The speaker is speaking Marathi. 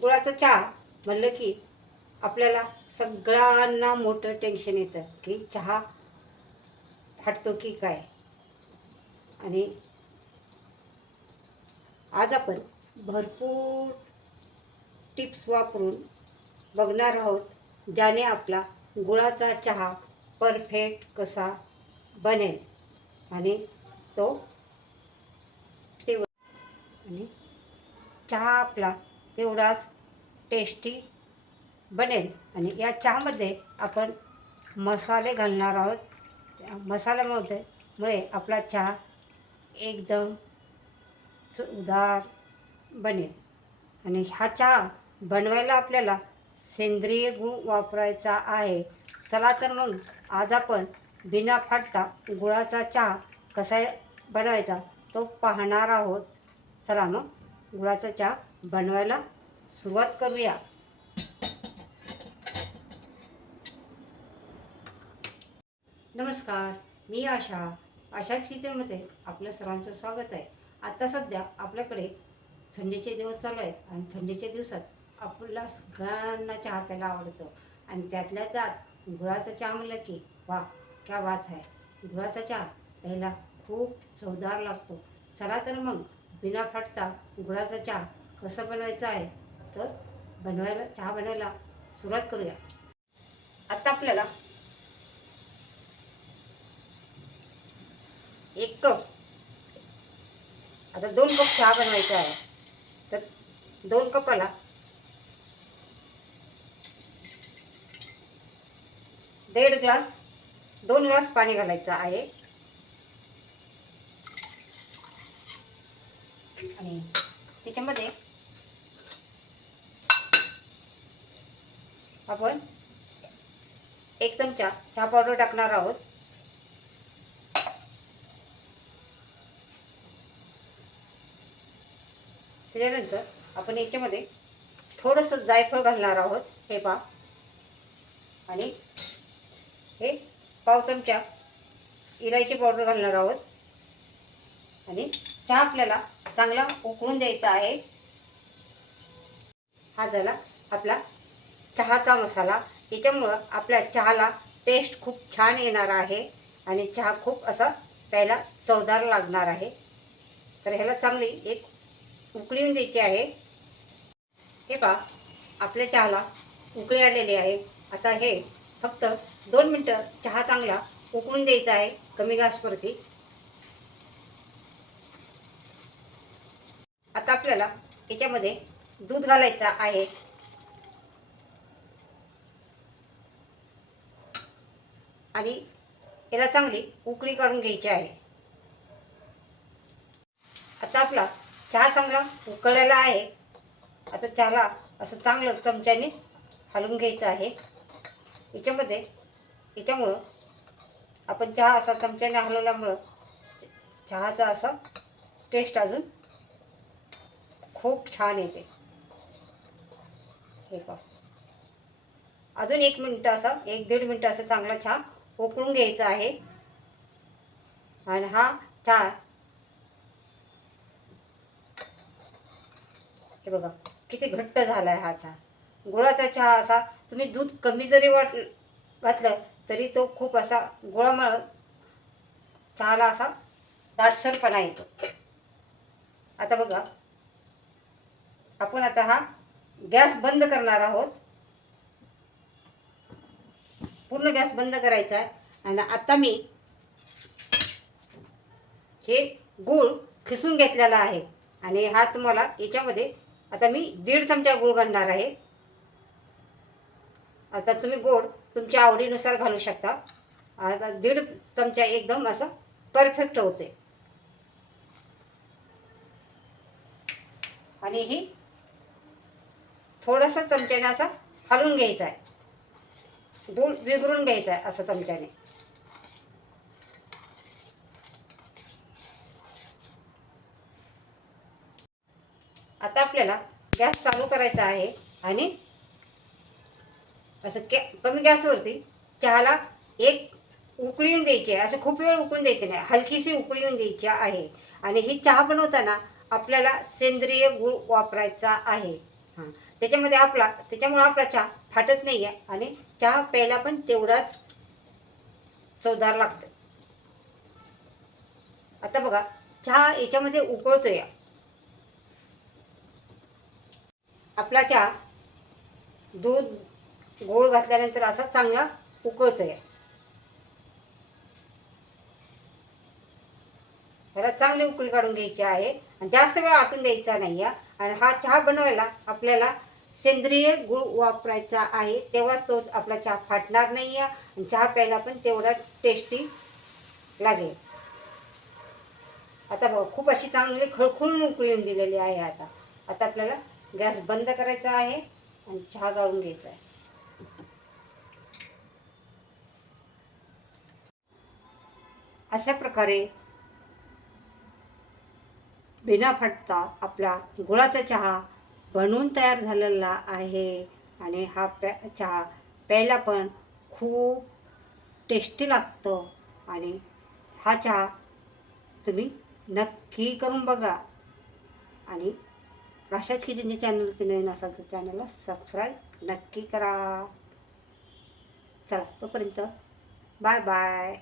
गुळाचा चहा म्हणलं की आपल्याला सगळ्यांना मोठं टेन्शन येतं की चहा फाटतो की काय? आणि आज आपण भरपूर टिप्स वापरून बघणार आहोत ज्याने आपला गुळाचा चहा परफेक्ट कसा बनेल. आणि तो ते आणि चहा आपला तेवढाच टेस्टी बनेल. आणि या चहामध्ये आपण मसाले घालणार आहोत. मसाल्यामध्ये मुळे आपला चहा एकदम चवदार बनेल. आणि हा चहा बनवायला आपल्याला सेंद्रिय गूळ वापरायचा आहे. चला तर मग आज आपण बिना फाटता गुळाचा चहा कसा बनवायचा तो पाहणार आहोत. चला मग गुळाचा चहा बनवायला सुरुवात करूया. नमस्कार मी आशा. आशाच किचनमध्ये आपल्या सर्वांचं स्वागत आहे. आता सध्या आपल्याकडे थंडीचे दिवस चालू आहेत आणि थंडीच्या दिवसात आपल्याला सगळ्यांना चहा प्यायला आवडतो. आणि त्यातल्या त्यात गुळाचा चहा म्हणलं की वा क्या बात आहे. गुळाचा चहा प्यायला खूप चवदार लागतो. चला तर मग बिना फाटता गुळाचा चहा कसं बनवायचं आहे तर बनवायला चहा बनवायला सुरुवात करूया. आता आपल्याला एक कप आता दोन कप चहा बनवायचा आहे. तर दोन कपाला दीड ग्लास दोन ग्लास पाणी घालायचं आहे. आणि त्याच्यामध्ये आपण एक चमचा चहा पावडर टाकणार आहोत. त्याच्यानंतर आपण याच्यामध्ये थोडंसं जायफळ घालणार आहोत हे पा आणि हे पाव चमचा इलायची पावडर घालणार आहोत. आणि चहा आपल्याला चांगला उकळून द्यायचा आहे. हा झाला आपला चहाचा मसाला. याच्यामुळं आपल्या चहाला टेस्ट खूप छान येणार आहे आणि चहा खूप असा प्यायला चवदार लागणार आहे. तर ह्याला चांगली एक उकळी द्यायची आहे. हे पहा आपल्या चहाला उकळी आलेली आहे. आता हे फक्त दोन मिनटं चहा चांगला उकळून द्यायचा आहे कमी गॅसवरती. आता आपल्याला याच्यामध्ये दूध घालायचं आहे. आणि याला चांगली उकळी काढून घ्यायची आहे. आता आपला चहा चांगला उकळलेला आहे. आता चहाला असं चांगलं चमच्याने हलवून घ्यायचं आहे. याच्यामध्ये याच्यामुळं आपण चहा असा चमच्याने हलवल्यामुळं चहाचा असा टेस्ट अजून खूप छान येते. हे पहा. अजून एक मिनटं असा एक दीड मिनटं असं चांगला चहा उकळून घ्यायचा आहे. आणि हा चहा हे बघा किती घट्ट झाला आहे हा चहा गुळाचा चहा असा तुम्ही दूध कमी जरी वाट घातलं तरी तो खूप असा गुळामुळं चहाला असा दाटसरपणा येतो. आता बघा आपण आता हा गॅस बंद करणार आहोत. पूर्ण गॅस बंद करायचा आहे. आणि आता मी हे गूळ खिसून घेतलेला आहे. आणि हा तुम्हाला याच्यामध्ये आता मी दीड चमचा गूळ घालणार आहे. आता तुम्ही गोड तुमच्या आवडीनुसार घालू शकता. आता दीड चमचा एकदम असं परफेक्ट होते. आणि ही थोडंसं चमच्याने असा हलवून घ्यायचा आहे. धूळ विघरून घ्यायचा आहे असं चमच्याने. आता आपल्याला गॅस चालू करायचा आहे आणि असं गॅ कमी गॅसवरती चहाला एक उकळी येऊन द्यायची आहे. असं खूप वेळ उकळून द्यायची नाही. हलकीशी उकळी येऊन द्यायची आहे. आणि ही चहा बनवताना आपल्याला सेंद्रिय गूळ वापरायचा आहे. हां. त्याच्यामध्ये आपला त्याच्यामुळं आपला चहा फाटत नाही आहे आणि चहा प्यायला पण तेवढाच चवदार लागतं. आता बघा चहा याच्यामध्ये उकळतो या आपला चहा दूध गोळ घातल्यानंतर असा चांगला उकळतोय. त्याला चांगली उकळी काढून घ्यायची आहे आणि जास्त वेळ आटून द्यायचा नाही आहे आणि हा चहा बनवायला आपल्याला सेंद्रिय गुळ वापरायचा आहे तेव्हा तो आपला चहा फाटणार नाही आहे आणि चहा प्यायला पण तेवढा टेस्टी लागेल. आता बघा खूप अशी चांगली खळखळून उकळून दिलेली आहे आता. आता आपल्याला गॅस बंद करायचा आहे आणि चहा गाळून घ्यायचा आहे. अशा प्रकारे बिना फाटता आपला गुळाचा चहा बनवून तयार झालेला आहे. आणि हा प्या चहा प्यायला पण खूप टेस्टी लागतो. आणि हा चहा तुम्ही नक्की करून बघा. आणि अशाच किचनच्या चॅनलवरती नवीन असाल तर चॅनलला सबस्क्राईब नक्की करा. चला तोपर्यंत बाय बाय.